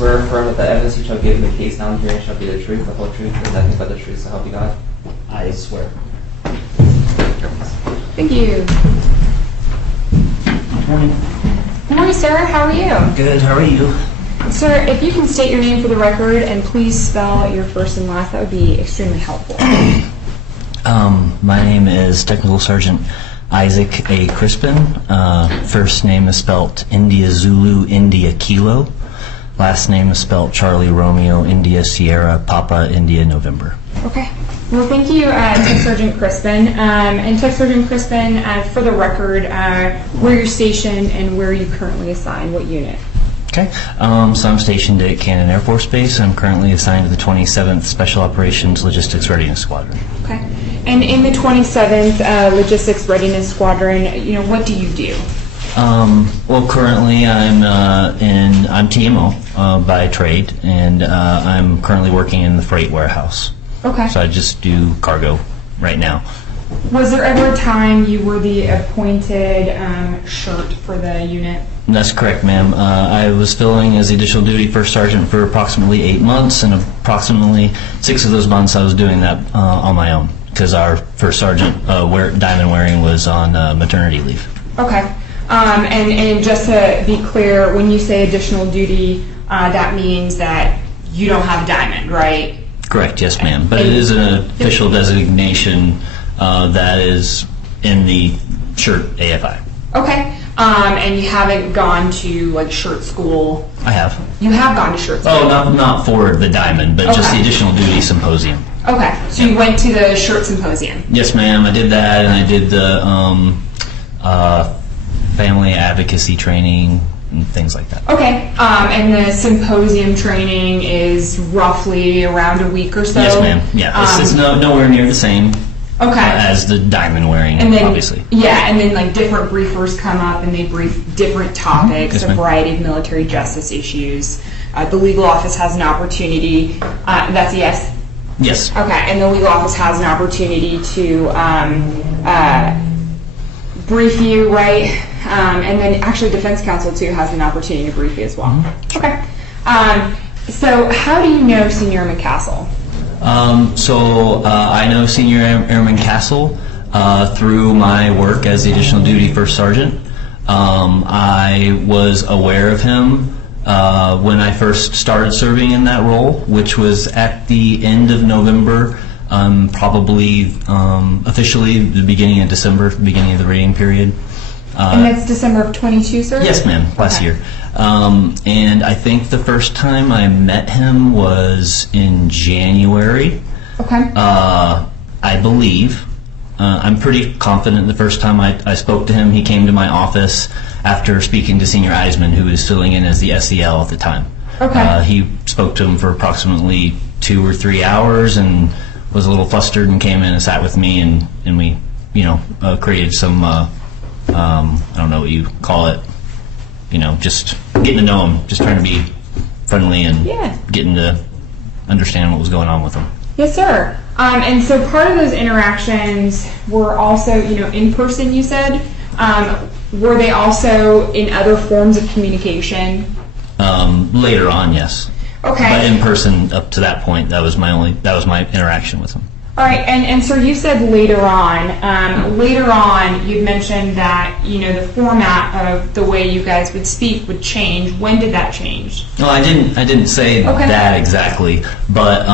swear or affirm that the evidence you shall give in the case now and herein shall be the truth, the whole truth, and nothing but the truth, so help you God? I swear. Thank you. Good morning. Good morning, sir. How are you? Good, how are you? Sir, if you can state your name for the record and please spell your first and last, that would be extremely helpful. My name is Technical Sergeant Isaac A. Crispin. First name is spelled India Zulu India Kilo. Last name is spelled Charlie Romeo India Sierra Papa India November. Okay. Well, thank you, Tech Sergeant Crispin. And Tech Sergeant Crispin, for the record, where you're stationed and where you currently assigned, what unit? Okay, so I'm stationed at Cannon Air Force Base. I'm currently assigned to the 27th Special Operations Logistics Readiness Squadron. Okay. And in the 27th Logistics Readiness Squadron, what do you do? Well, currently I'm TMO by trade, and I'm currently working in the freight warehouse. Okay. So I just do cargo right now. Was there ever a time you were the appointed shirt for the unit? That's correct, ma'am. I was filling as the additional duty first sergeant for approximately 8 months, and approximately 6 of those months I was doing that on my own, because our first sergeant, diamond wearing, was on maternity leave. Okay. And just to be clear, when you say additional duty, that means that you don't have diamond, right? Correct, yes, ma'am. But it is an official designation that is in the shirt AFI. Okay. And you haven't gone to shirt school? I have. You have gone to shirt school? Oh, not for the diamond, but just the additional duty symposium. Okay. So you went to the shirt symposium? Yes, ma'am. I did that, and I did the family advocacy training and things like that. Okay. And the symposium training is roughly around a week or so? Yes, ma'am. Yeah. It's nowhere near the same. Okay. As the diamond wearing, and then, obviously. Yeah, and then different briefers come up and they brief different topics, yes, a variety of military justice issues. The legal office has an opportunity, that's a yes? Yes. Okay, and the legal office has an opportunity to brief you, right? And then actually Defense Counsel too has an opportunity to brief you as well. Mm-hmm. Okay. So how do you know Senior Airman Castle? I know Senior Airman Castle through my work as the additional duty first sergeant. I was aware of him when I first started serving in that role, which was at the end of November, probably officially the beginning of December, the beginning of the rating period. And that's December of 22, sir? Yes, ma'am, last year. And I think the first time I met him was in January. Okay. I believe. I'm pretty confident the first time I spoke to him, he came to my office after speaking to Senior Eisman, who was filling in as the SEL at the time. Okay. He spoke to him for approximately 2 or 3 hours and was a little flustered and came in and sat with me, and we, created some, I don't know what you call it, just getting to know him, just trying to be friendly and getting to understand what was going on with him. Yes, sir. And so part of those interactions were also, in person, you said. Were they also in other forms of communication? Later on, yes. Okay. But in person, up to that point, that was my interaction with him. All right, and so you said later on. Later on, you'd mentioned that the format of the way you guys would speak would change. When did that change? No, I didn't say that exactly, but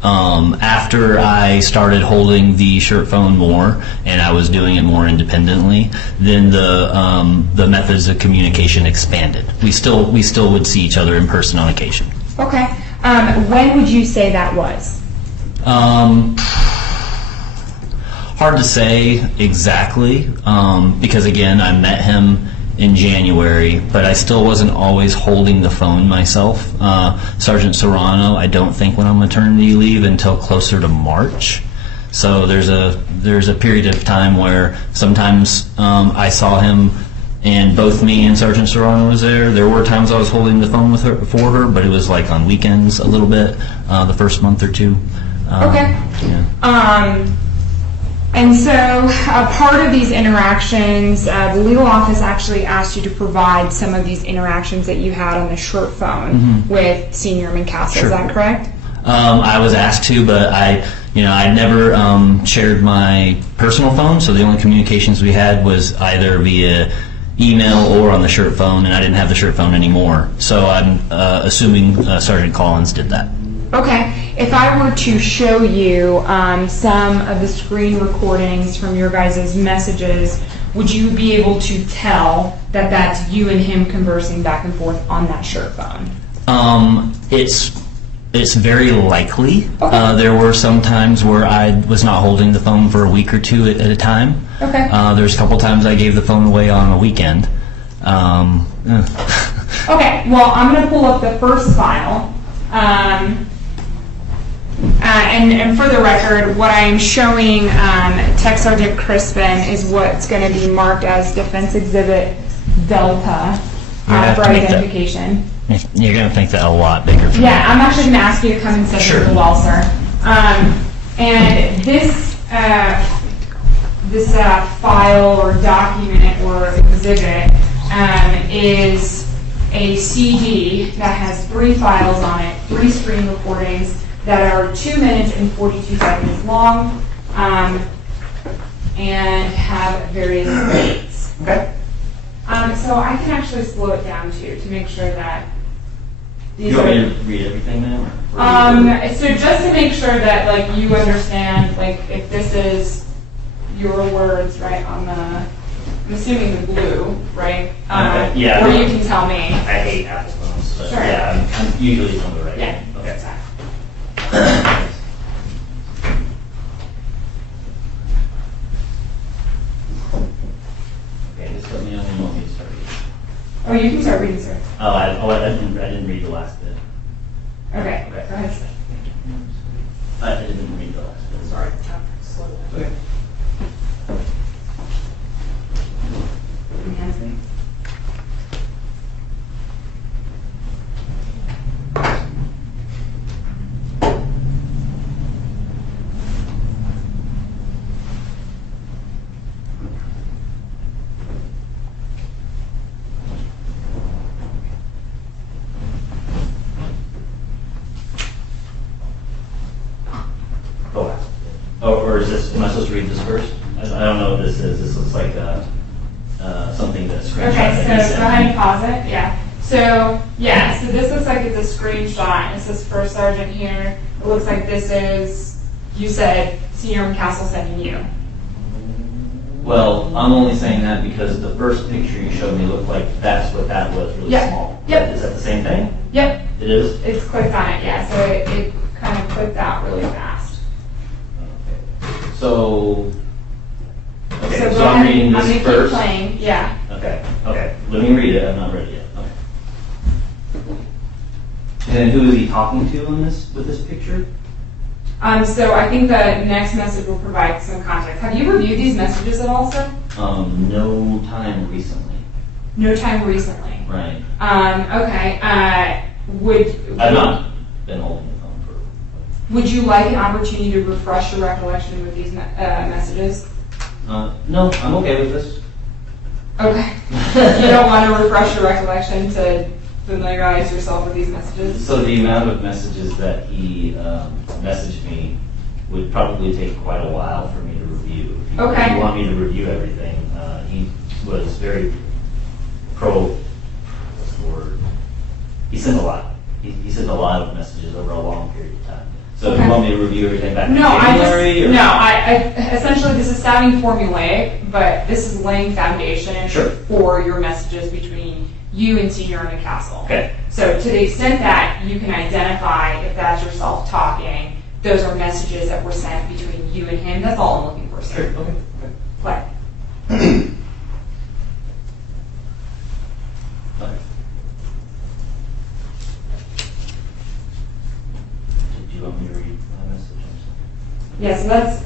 after I started holding the shirt phone more and I was doing it more independently, then the methods of communication expanded. We still would see each other in person on occasion. Okay. When would you say that was? Hard to say exactly, because again, I met him in January, but I still wasn't always holding the phone myself. Sergeant Serrano, I don't think went on maternity leave until closer to March. So there's a period of time where sometimes I saw him and both me and Sergeant Serrano was there. There were times I was holding the phone for her, but it was like on weekends a little bit, the first month or two. Okay. Yeah. And so, part of these interactions, the legal office actually asked you to provide some of these interactions that you had on the short phone with Senior Castle. Sure. Is that correct? I was asked to, but I never shared my personal phone, so the only communications we had was either via email or on the shirt phone, and I didn't have the shirt phone anymore. So I'm assuming Sergeant Collins did that. Okay. If I were to show you some of the screen recordings from your guys' messages, would you be able to tell that that's you and him conversing back and forth on that shirt phone? It's very likely. Okay. There were some times where I was not holding the phone for a week or two at a time. Okay. There's a couple times I gave the phone away on a weekend. Okay, well, I'm going to pull up the first file. And for the record, what I'm showing Tech Sergeant Crispin is what's going to be marked as Defense Exhibit Delta for identification. You're going to think that a lot bigger. Yeah, I'm actually going to ask you to come and sit Sure. as well, sir. And this file or document or exhibit is a CD that has 3 files on it, 3 screen recordings that are 2 minutes and 42 seconds long and have various dates. Okay. So I can actually slow it down too to make sure that these You want are. me to read everything now? So just to make sure that like you understand, like if this is your words, right, on the, I'm assuming the blue, right? Yeah. Or you can tell me. I hate Apple phones, but Sure. yeah, I'm usually on the right. Yeah, Okay. exactly. Okay, just let me know when you want me to start reading. Oh, you can start reading, sir. I didn't read the last bit. Okay, Okay. go ahead. I didn't read the last bit, sorry. Okay. Enhancement. Or is this, am I supposed to read this first? I don't know what this is. This looks like something that's screenshot. Okay, that he so sent go ahead me. and pause it. Yeah. So this looks like it's a screenshot. It says First Sergeant here. It looks like this is, you said Senior Castle sending you. Well, I'm only saying that because the first picture you showed me looked like that's what that was, really Yep. small. Yep. Is that the same thing? Yep, It is? it's clicked on it. Yeah, so it kind of clicked out really fast. So, okay, So so go I'm ahead. reading I'm this gonna first. keep playing. Yeah. Okay, let me read it. I'm not ready yet. Okay. And who is he talking to on this, with this picture? So I think the next message will provide some context. Have you reviewed these messages at all, sir? No time recently. No time recently. Right. Okay. I've not been holding the phone for. Would you like an opportunity to refresh your recollection with these messages? No, I'm okay with this. Okay. You don't want to refresh your recollection to familiarize yourself with these messages? So the amount of messages that he messaged me would probably take quite a while for me to review. Okay. If you want me to review everything, he was very what's the word? He sent a lot. He sent a lot of messages over a long period of time. So if you want me to review everything back in January? Essentially this is sounding formulaic, but this is laying foundation Sure. for your messages between you and Senior Castle. Okay. So to the extent that you can identify if that's yourself talking, those are messages that were sent between you and him. That's all I'm looking for, sir. Sure. Okay. Play. Okay. Did you want me to read my message? Yeah, so that's